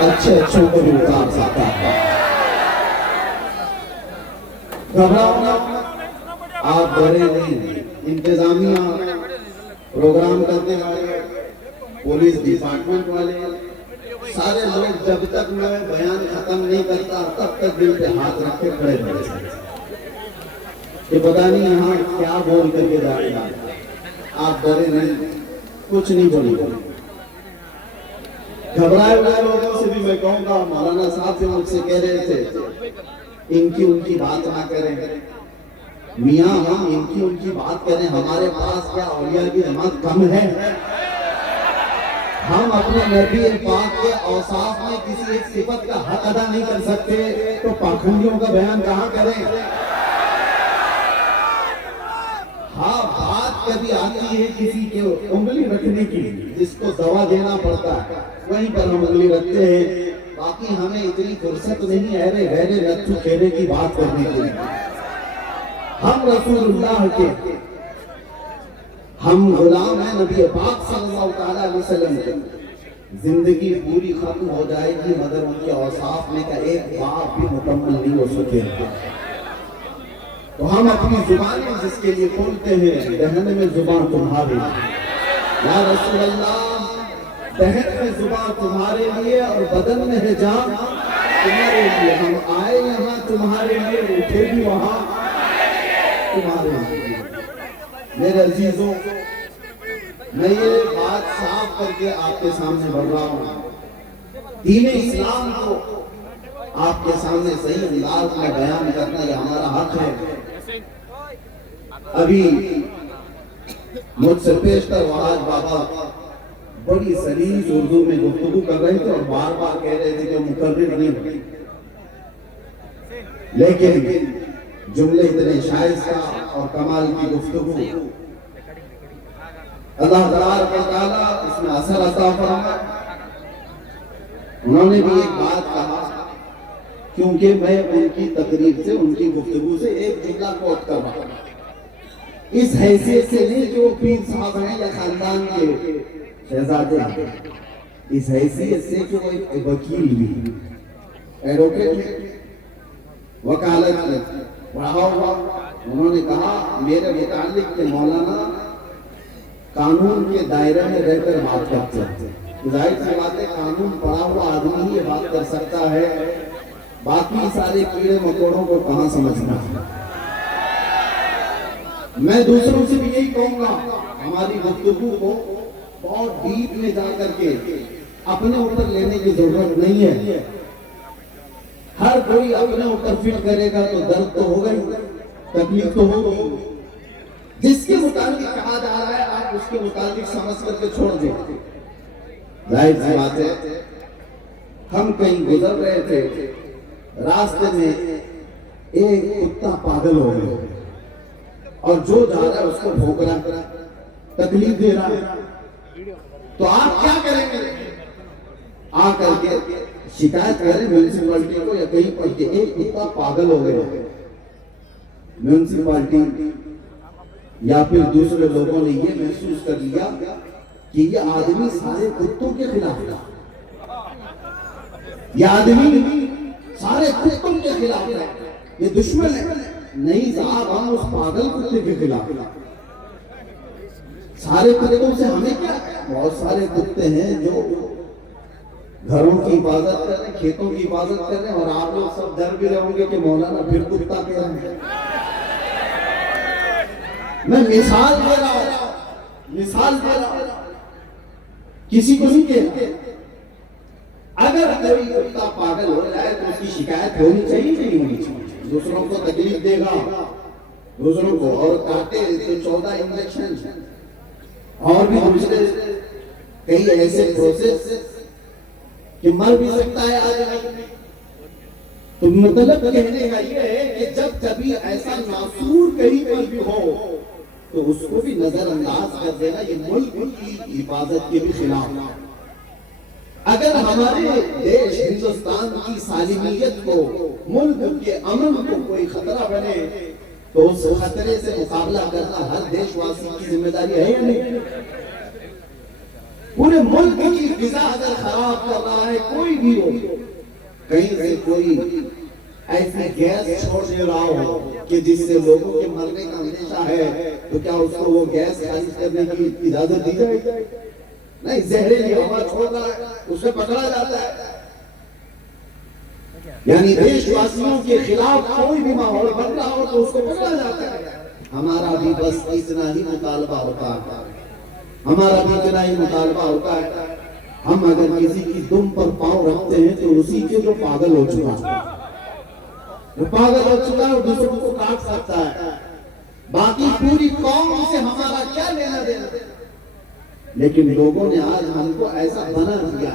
اچھے اچھوں کو بھی اتار سکتا ہے۔ گھبراؤ نہ، آپ ڈرے نہیں۔ انتظامیہ، پروگرام کرنے والے، پولیس ڈپارٹمنٹ والے، سارے لوگ جب تک میں بیان ختم نہیں کرتا تب تک دل پہ ہاتھ رکھ کے کھڑے رہے کہ پتہ نہیں یہاں کیا بول کر کے جا رہے ہیں۔ آپ ڈرے نہیں، کچھ نہیں بولیں گے۔ گھبرائے ہوئے لوگوں سے بھی میں کہوں گا، مولانا صاحب سے مجھ سے کہہ رہے تھے ان کی بات نہ کریں میاں، ہم ان کی بات کریں، ہمارے پاس کیا اولیاء کی جماعت کم ہے؟ ہم اپنے نبی پاک کے اوصاف میں کسی ایک صفت کا حق ادا نہیں کر سکتے تو پاخنڈیوں کا بیان کہاں کریں؟ ہاں، بات کبھی آتی ہے کسی کے انگلی رکھنے کی، جس کو دوا دینا پڑتا ہے، وہیں پر ہم انگلی رکھتے ہیں۔ باقی ہمیں اتنی فرصت نہیں ہے غیر لچو کھیرے کی بات کرنے کے لیے۔ ہم رسول اللہ کے، ہم غلام ہیں نبی پاک صلی اللہ علیہ وسلم کے۔ زندگی پوری ختم ہو جائے گی مگر ان کے اوصاف میں کا ایک باب بھی مکمل نہیں ہو سکے۔ تو ہم اپنی زبانیں جس کے لیے کھولتے ہیں، دہن میں زبان تمہاری، یا رسول اللہ دہن میں زبان تمہارے لیے اور بدن میں ہے جان تمہارے لیے۔ ہم آئے یہاں تمہارے لیے، اٹھے بھی وہاں تمہارے لیے۔ میرے عزیزوں، میں یہ بات صاف کر کے آپ کے سامنے بڑھ رہا ہوں، دین اسلام کو آپ کے سامنے صحیح انداز میں بیان کرنا یہ ہمارا حق ہے۔ ابھی مجھ سے پیشتر وحاج بابا بڑی سلیس اردو میں گفتگو کر رہے تھے اور بار بار کہہ رہے تھے کہ مقرر نہیں، لیکن جملے اتنے شائستہ اور کمال کی گفتگو، اللہ تعالیٰ اس میں اثر عطا فرمائے۔ انہوں نے بھی ایک بات کہا، کیونکہ میں ان کی تقریر سے، ان کی گفتگو سے ایک جملہ کوٹ کر رہا ہوں، اس حیثیت سے نہیں کہ وہ پیر صاحب ہیں یا خاندان کے شہزادے ہیں، اس حیثیت سے کہ وہ ایک وکیل بھی، ایڈوکیٹ، وکالت پڑھا ہوا۔ انہوں نے کہا میرے متعلق کہ مولانا قانون کے دائرے میں رہ کر بات کرتے ہیں۔ ظاہر سی بات ہے، قانون پڑھا ہوا آدمی ہی یہ بات کر سکتا ہے، باقی سارے کیڑے مکوڑوں کو کہاں سمجھنا ہے۔ میں دوسروں سے بھی یہی کہوں گا، ہماری گفتگو کو بہت ڈیپ میں جا کر کے اپنے اوپر لینے کی ضرورت نہیں ہے۔ ہر کوئی اپنے اوپر فٹ کرے گا تو درد تو ہوگا ہی، تکلیف تو ہوگی۔ جس کے مطابق کہا جا رہا ہے آپ اس کے مطابق سمجھ کر کے چھوڑ دیں۔ ظاہر سی بات ہے، ہم کہیں گزر رہے تھے، راستے میں ایک کتا پاگل ہو گیا اور جو جا رہا ہے اس کو بھونک رہا ہے، تکلیف دے رہا ہے، تو آپ کیا کریں گے؟ آ کر کے شکایت کریں میونسپلٹی کو یا کہیں پر کہ ایک کتا پاگل ہو گیا۔ میونسپلٹی یا پھر دوسرے لوگوں نے یہ محسوس کر لیا کہ یہ آدمی سارے کتوں کے خلاف ہے، یہ آدمی سارے کتوں کے خلاف ہے، یہ دشمن ہے۔ نہیں صاحب، ہم اس پاگل کتے کے خلاف ہیں۔ سارے کتوں سے ہمیں کیا؟ بہت سارے کتے ہیں جو گھروں کی حفاظت کر رہے ہیں، کھیتوں کی حفاظت کر رہے ہیں، اور آپ لوگ سب ڈر بھی رہو گے کہ مولانا پھر کتا کیا ہے۔ میں مثال دے رہا ہوں، کسی کو نہیں کہتا۔ اگر کوئی کتا پاگل ہو جائے تو اس کی شکایت ہونی چاہیے نہیں ہونی چاہیے؟ دوسروں کو تکلیف دے گا، دوسروں کو، اور کاٹے تو 14 انجیکشن اور بھی دوسرے کئی ایسے پروسیس کہ مر بھی سکتا ہے آدمی۔ تو مطلب کہنے کا یہ ہے کہ جب کبھی ایسا ناصور کہیں پر بھی ہو تو اس کو بھی نظر انداز کر دینا، یہ ملک کی حفاظت کے بھی خلاف۔ اگر ہمارے دیش ہندوستان کی سالمیت کو، ملک کے امن کو کوئی خطرہ بنے تو اس خطرے سے مقابلہ کرنا ہر دیش واسی کی ذمہ داری ہے یا نہیں؟ پورے ملک کی غذا اگر خراب کر رہا ہے کوئی بھی ہو، کہیں سے کوئی ایسی گیس چھوڑ دے رہا ہو کہ جس سے لوگوں کے مرنے کا اندیشہ ہے، تو کیا اس کو وہ گیس خارج کرنے کی اجازت دی جائے؟ نہیں، زہریلی ہوا چھوڑ رہا ہے اسے پکڑا جاتا ہے۔ یعنی دیش واسیوں کے خلاف کوئی بھی ماحول بن رہا ہو تو اس کو پکڑا جاتا ہے۔ ہمارا بھی بس اتنا ہی مطالبہ ہوتا ہے، ہمارا بھی اتنا ہی مطالبہ ہوتا ہے، ہم اگر کسی کی دم پر پاؤں رکھتے ہیں تو اسی کے جو پاگل ہو چکا ہے، وہ پاگل ہو چکا ہے اور دوسروں کو کاٹ سکتا ہے، باقی پوری قوم سے ہمارا کیا لینا دینا۔ لیکن لوگوں نے آج ہم کو ایسا بنا دیا،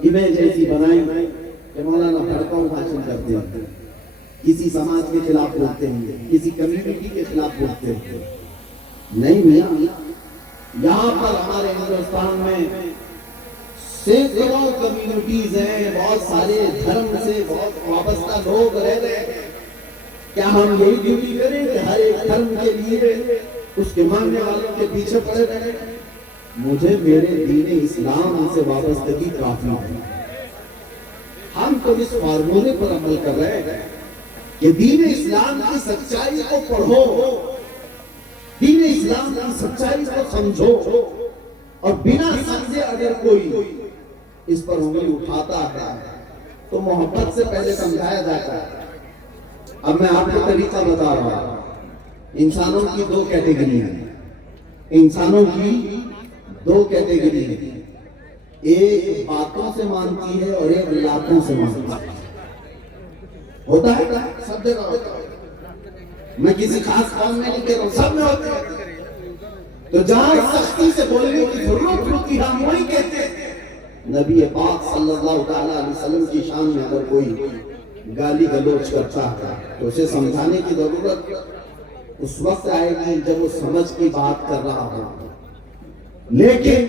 امیج ایسی بنائی کہ مولانا بھڑکاؤ بھاشن کرتے ہیں، کسی سماج کے خلاف بولتے ہیں، کسی کمیونٹی کے خلاف بولتے ہیں۔ نہیں میاں، یہاں پر ہمارے ہندوستان میں سینکڑوں کمیونٹیز ہیں، بہت سارے دھرم سے بہت وابستہ لوگ رہ رہے ہیں۔ کیا ہم یہی ڈیوٹی کریں کہ ہر ایک دھرم کے لیے اس کے ماننے والوں کے پیچھے پڑے رہیں؟ مجھے میرے دین اسلام سے وابستگی کافی ہے۔ ہم تو اس فارمولے پر عمل کر رہے ہیں کہ دین اسلام کی سچائی کو پڑھو، دین اسلام کی سچائی کو سمجھو، اور بنا سمجھے اگر کوئی اس پر انگلی اٹھاتا ہے تو محبت سے پہلے سمجھایا جاتا ہے۔ اب میں آپ کو طریقہ بتا رہا ہوں۔ انسانوں کی دو کیٹیگری ہیں، انسانوں کی دو کیٹیگری ہیں، ایک باتوں سے مانتی ہے اور ایک لاتوں سے مانتی ہے۔ ہوتا ہے سب جگہ ہوتا ہے، میں کسی خاص قوم میں نہیں کہہ رہا ہوں، سب میں ہوتے ہیں۔ تو جہاں سختی سے بولنے کی ضرورت ہوتی ہے ہم وہی کہتے ہیں۔ نبی پاک صلی اللہ تعالیٰ علیہ وسلم کی شان میں اگر کوئی گالی گلوچ کرتا ہے تو اسے سمجھانے کی ضرورت اس وقت آئے گی جب وہ سمجھ کی بات کر رہا ہو۔ لیکن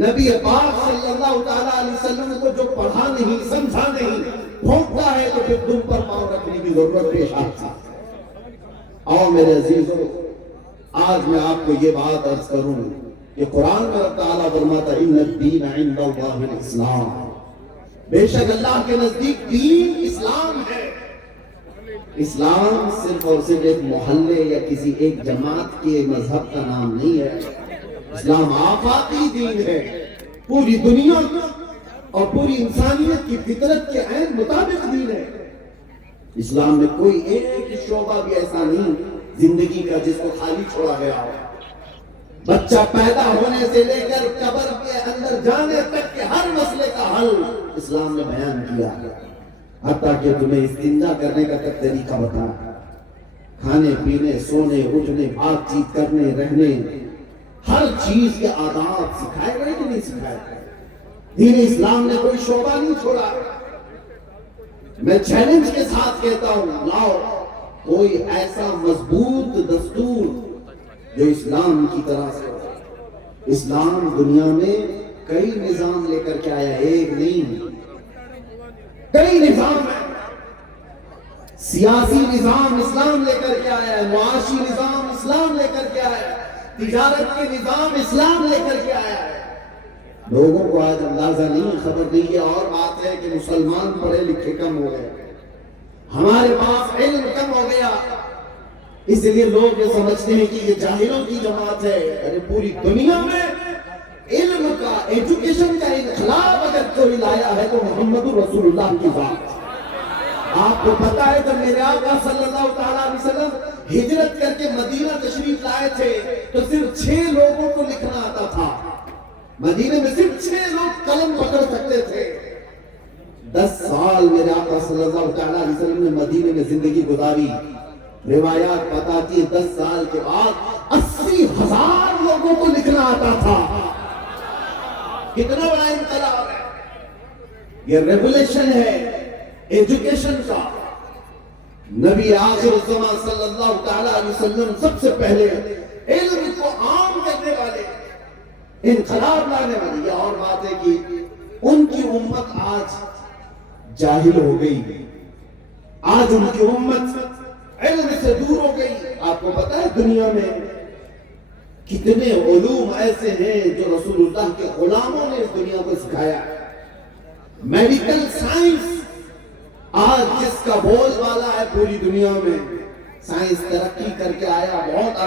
نبی پاک صلی اللہ تعالیٰ علیہ وسلم کو جو پڑھا نہیں، سمجھا نہیں، پھونکتا ہے تو پھر دم پر پاؤں رکھنے کی ضرورت پیش آتی ہے۔ اور میرے عزیزوں، آج میں آپ کو یہ بات عرض کروں کہ قرآن میں تعالیٰ فرماتا ہے ان الدین عند اللہ الاسلام، بے شک اللہ کے نزدیک دین اسلام ہے۔ اسلام صرف اور صرف ایک محلے یا کسی ایک جماعت کے مذہب کا نام نہیں ہے، اسلام آفاقی دین ہے، پوری دنیا اور پوری انسانیت کی فطرت کے عین مطابق دین ہے۔ اسلام میں کوئی ایک شعبہ بھی ایسا نہیں زندگی کا جس کو خالی چھوڑا گیا ہو۔ بچہ پیدا ہونے سے لے کر قبر کے اندر جانے تک کے ہر مسئلے کا حل اسلام نے بیان کیا، حتیٰ کہ تمہیں استنجا کرنے کا تک طریقہ بتایا، کھانے پینے، سونے، اٹھنے، بات چیت کرنے، رہنے، ہر چیز کے آداب سکھائے گئے کہ نہیں سکھائے گئے؟ دین اسلام نے کوئی شعبہ نہیں چھوڑا۔ میں چیلنج کے ساتھ کہتا ہوں، لاؤ کوئی ایسا مضبوط دستور جو اسلام کی طرح سے ہو۔ اسلام دنیا میں کئی نظام لے کر کے آیا، ایک نہیں، کئی نظام ہے۔ سیاسی نظام اسلام لے کر کے آیا ہے، معاشی نظام اسلام لے کر کے آیا ہے، تجارت کے نظام اسلام لے کر کے آیا ہے۔ لوگوں کو آج اندازہ نہیں، خبر نہیں ہے۔ اور بات ہے کہ مسلمان پڑھے لکھے کم ہو گئے، ہمارے پاس علم کم ہو گیا، اس لیے لوگ یہ سمجھتے ہیں کہ یہ جاہلوں کی جماعت ہے۔ ارے پوری دنیا میں علم کا، ایجوکیشن کا انقلاب اگر کوئی لایا ہے تو محمد رسول اللہ کی ذات۔ آپ کو پتا ہے جب میرے آقا صلی اللہ تعالیٰ علیہ وسلم ہجرت کر کے مدینہ تشریف لائے تھے تو صرف 6 لوگوں کو لکھنا آتا تھا۔ مدینہ میں صرف 6 لوگ قلم پکڑ سکتے تھے۔ 10 سال میرے آقا صلی اللہ تعالیٰ علیہ وسلم نے مدینہ میں زندگی گزاری۔ روایات بتاتی ہے 10 سال کے بعد 80,000 لوگوں کو لکھنا آتا تھا۔ کتنا بڑا انقلاب ہے یہ، ریگولیشن ہے ایجوکیشن کا۔ نبی آخر الزمان صلی اللہ تعالیٰ علیہ وسلم سب سے پہلے علم کو عام کرنے والے، انقلاب لانے والے۔ یہ اور بات ہے کہ ان کی امت آج جاہل ہو گئی، آج ان کی امت علم سے دور ہو گئی۔ آپ کو پتا ہے دنیا میں کتنے علوم ایسے ہیں جو رسول اللہ کے غلاموں نے اس دنیا کو سکھایا. میڈیکل سائنس آج جس کا بول بالا ہے پوری دنیا میں، سائنس ترقی کر کے آیا، بہت